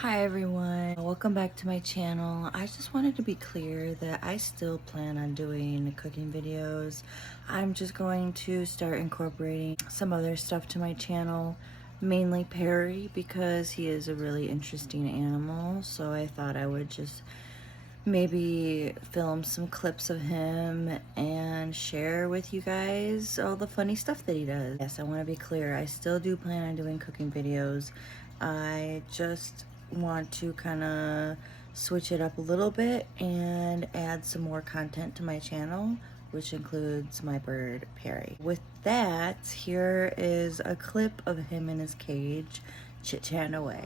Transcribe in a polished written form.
Hi everyone, welcome back to my channel. I just wanted to be clear that I still plan on doing cooking videos. I'm just going to start incorporating some other stuff to my channel, mainly Perry because he is a really interesting animal. So I thought I would just maybe film some clips of him and share with you guys all the funny stuff that he does. Yes, I want to be clear, I still do plan on doing cooking videos. I just want to kind of switch it up a little bit and add some more content to my channel, which includes my bird Perry. With that, here is a clip of him in his cage chit-chatting away.